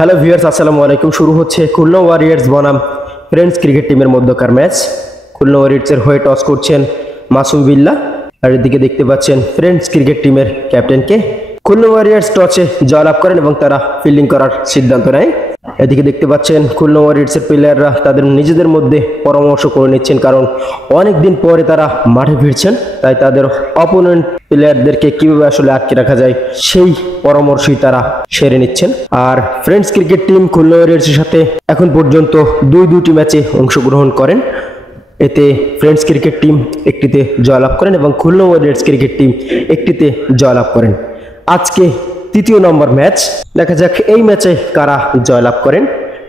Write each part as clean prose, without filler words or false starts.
Hello viewers, আসসালামু আলাইকুম। শুরু হচ্ছে খুলনা ওয়ারিয়র্স বনাম ফ্রেন্ডস ক্রিকেট টিমের মধ্যকার ম্যাচ। খুলনা ওয়ারিয়র্সের হয়ে টস করছেন মাসুম বিল্লাহ, আর এদিকে দেখতে পাচ্ছেন ফ্রেন্ডস ক্রিকেট টিমের ক্যাপ্টেনকে। খুলনা ওয়ারিয়র্স টসে জয়লাভ করেন এবং তারা ফিল্ডিং করার সিদ্ধান্ত নেয়। এদিকে দেখতে পাচ্ছেন খুলনা ওয়ারিয়র্সের প্লেয়াররা তাদের নিজেদের মধ্যে পরামর্শ করে নিচ্ছেন, কারণ অনেক দিন পরে তারা মাঠে ফিরছেন, তাই তাদের অপোনেন্ট প্লেয়ারদেরকে কিভাবে আসলে আটকে রাখা যায় সেই পরামর্শই তারা সেরে নিচ্ছেন। আর ফ্রেন্ডস ক্রিকেট টিম খুলনা ওয়ারিয়র্সের সাথে এখন পর্যন্ত দুটি ম্যাচে অংশগ্রহণ করেন। এতে ফ্রেন্ডস ক্রিকেট টিম একটিতে জয়লাভ করেন এবং খুলনা ওয়ারিয়র্স ক্রিকেট টিম একটিতে জয়লাভ করেন। আজকে তৃতীয় নম্বর ম্যাচ, দেখা যাক এই ম্যাচে কারা জয়লাভ করেন।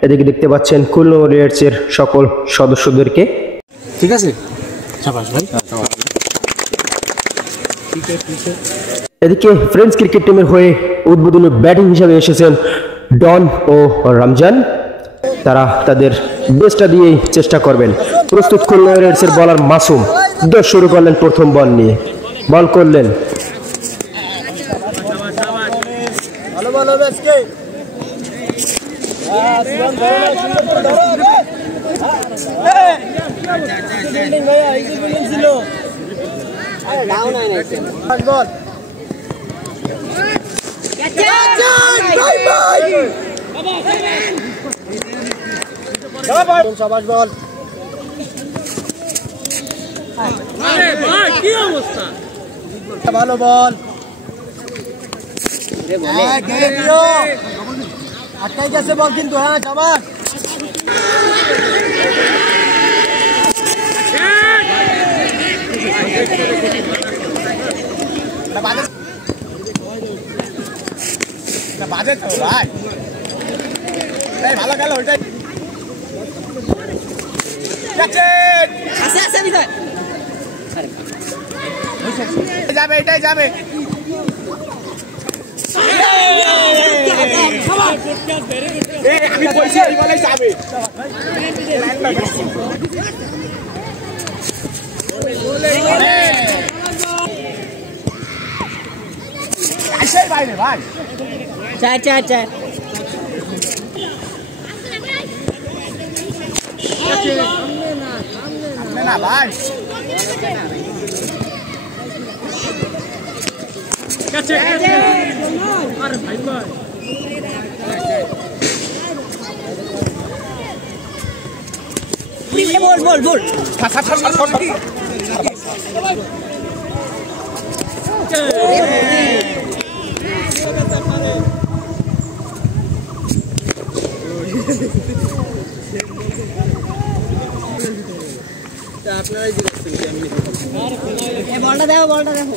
এদিকে দেখতে পাচ্ছেন খুলনা ওয়ারিয়র্সের সকল সদস্যদেরকে। ঠিক আছে, এদিকে ফ্রেন্ডস ক্রিকেট টিমের হয়ে উদ্বোধনী ব্যাটিং হিসেবে এসেছেন ডন ও রমজান। তারা তাদের বেস্টটা দিয়েই চেষ্টা করবেন। প্রস্তুত খুলনা ওয়ারিয়র্সের বলার মাসুম। শুরু করলেন প্রথম বল নিয়ে, বল করলেন। ভালো বল, আটকাই গেছে বল কিন্তু। হ্যাঁ জামান বাজে তো ভাই, ভালো গেল ওইটাই। যাবে, এটাই যাবে। আমি বলছি এই বলে যাবে। বাইরে ভাই, চার চার চার না ভাই। বল বল বল, বলটা দেখো, বলটা দেখো।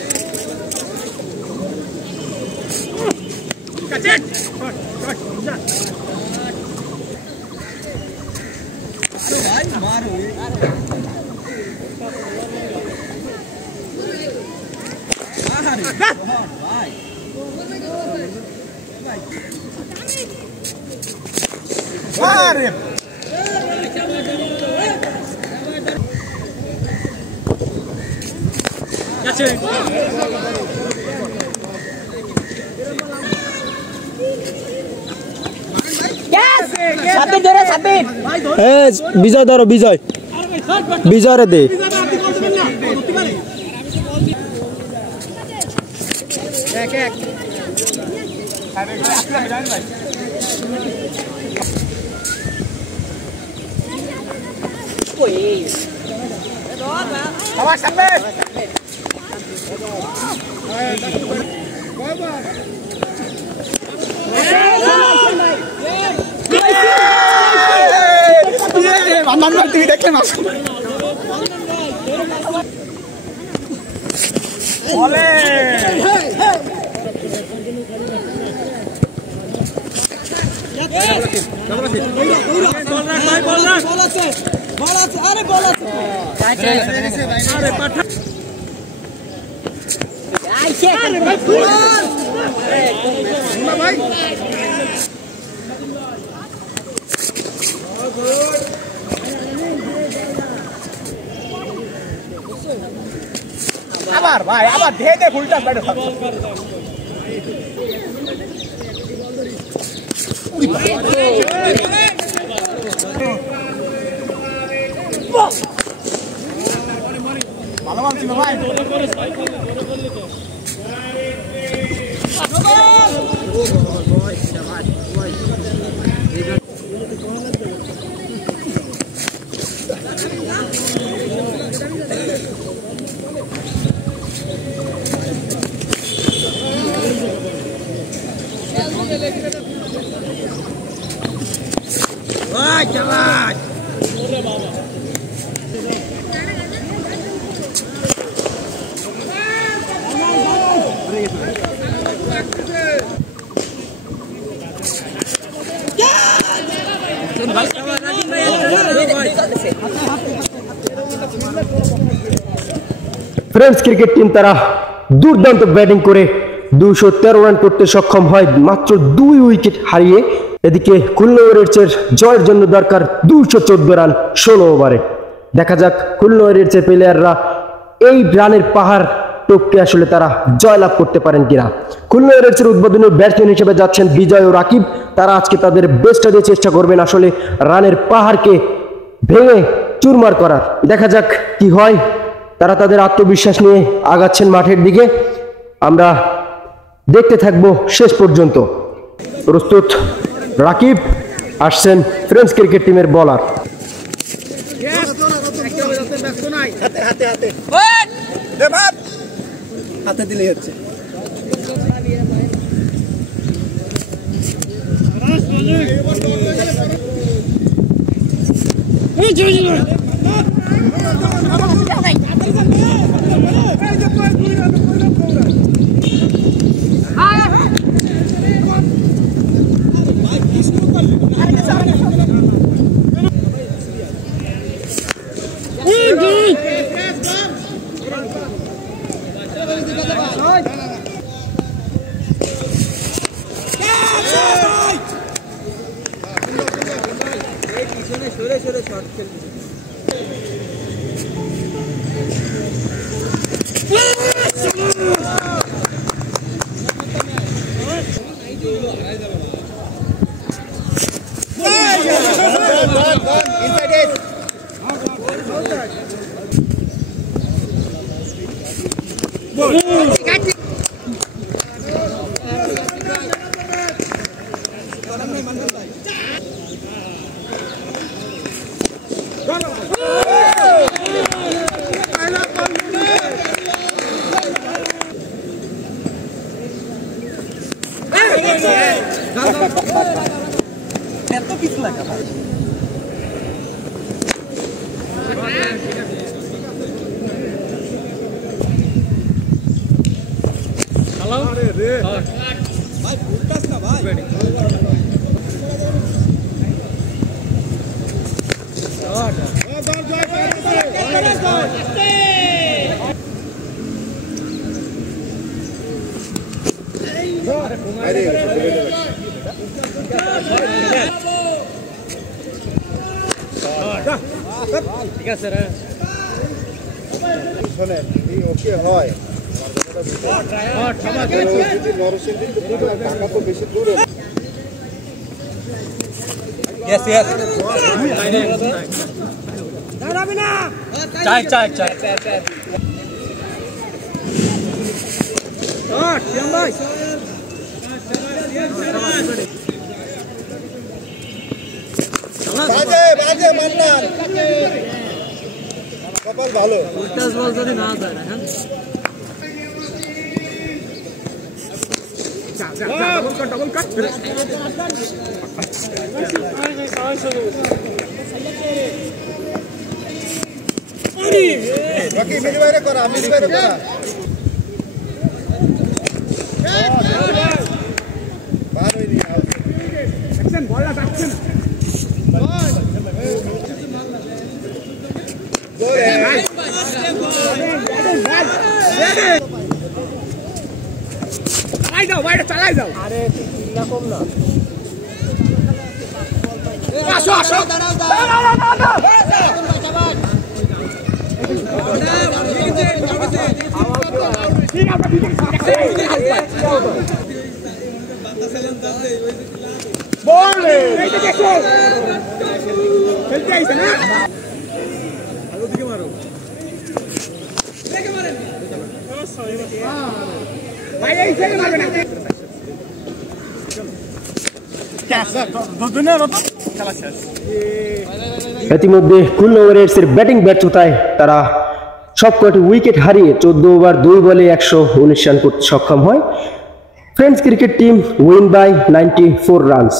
বিজয় ধরো, বিজয় বিজয় রে দে। তুমি দেখলে না বলে আবার ভাই, আবার ধেয়ে দে ফুলটা ব্যাটে থাকো। ভালো বল ছিল ভাই Vai, chaval! French cricket team তারা দুর্দান্ত ব্যাটিং করে 213 রান করতে সক্ষম হয় মাত্র 2 উইকেট হারিয়ে। এদিকে খুলনা ওয়ারিয়র্সের জয়ের জন্য দরকার 214 রান 16 ওভারে। দেখা যাক খুলনা ওয়ারিয়র্সের প্লেয়াররা এই রানের পাহাড় টপকে আসলে তারা জয়লাভ করতে পারেন কিনা। খুলনা ওয়ারিয়র্সের উদ্বোধনী ব্যাটসম্যান হিসেবে যাচ্ছেন বিজয় ও রাকিব। তারা আজকে তাদের বেস্টটা দিয়ে চেষ্টা করবেন আসলে রানের পাহাড়কে ভেঙে চুরমার করার। দেখা যাক কি হয়। তারা তাদের আত্মবিশ্বাস নিয়ে আগাচ্ছেন মাঠের দিকে। আমরা দেখতে থাকবো শেষ পর্যন্ত। প্রস্তুত রাকিব, আসছেন ফ্রেঞ্চ ক্রিকেট টিমের বলার। হাতে দিলেই হচ্ছে। এত কিছু লাগা হ্যালো রে ভাই ফুলটাস না ভাই ঠিক আছে রে শুনে এই ওকে হয় যদি নরসিংদী তো দূরে ঢাকা তো বেশি দূরে यस यस দাঁড়াবি না চাই চাই চাই শট শ্যাম ভাই বাজে বাজে মান্নান কপাল ভালো উল্টাস বল যদি না যায় না ডবল কাট বাকি মিড বাইরে করা মিড বাইরে করা ভালো নি অ্যাকশন বলটা যাচ্ছে না চালাই যাও বাইরে চালাই যাও আরে চিল্লা কম না আসো আসো দাঁড়াও দাঁড়াও ঠিক আছে বলে এইটা দেখো খেলতে আইছে না আলো দিকে মারো দেখে মারেন ভাই এই ছেলে মারবে না ইতিমধ্যে খুলনা ওয়ারিয়র্সের ব্যাটিং ব্যর্থতায় তারা সবকটি উইকেট হারিয়ে 14 ওভার 2 বলে 119 রান করতে সক্ষম হয়। French cricket team win by 94 runs.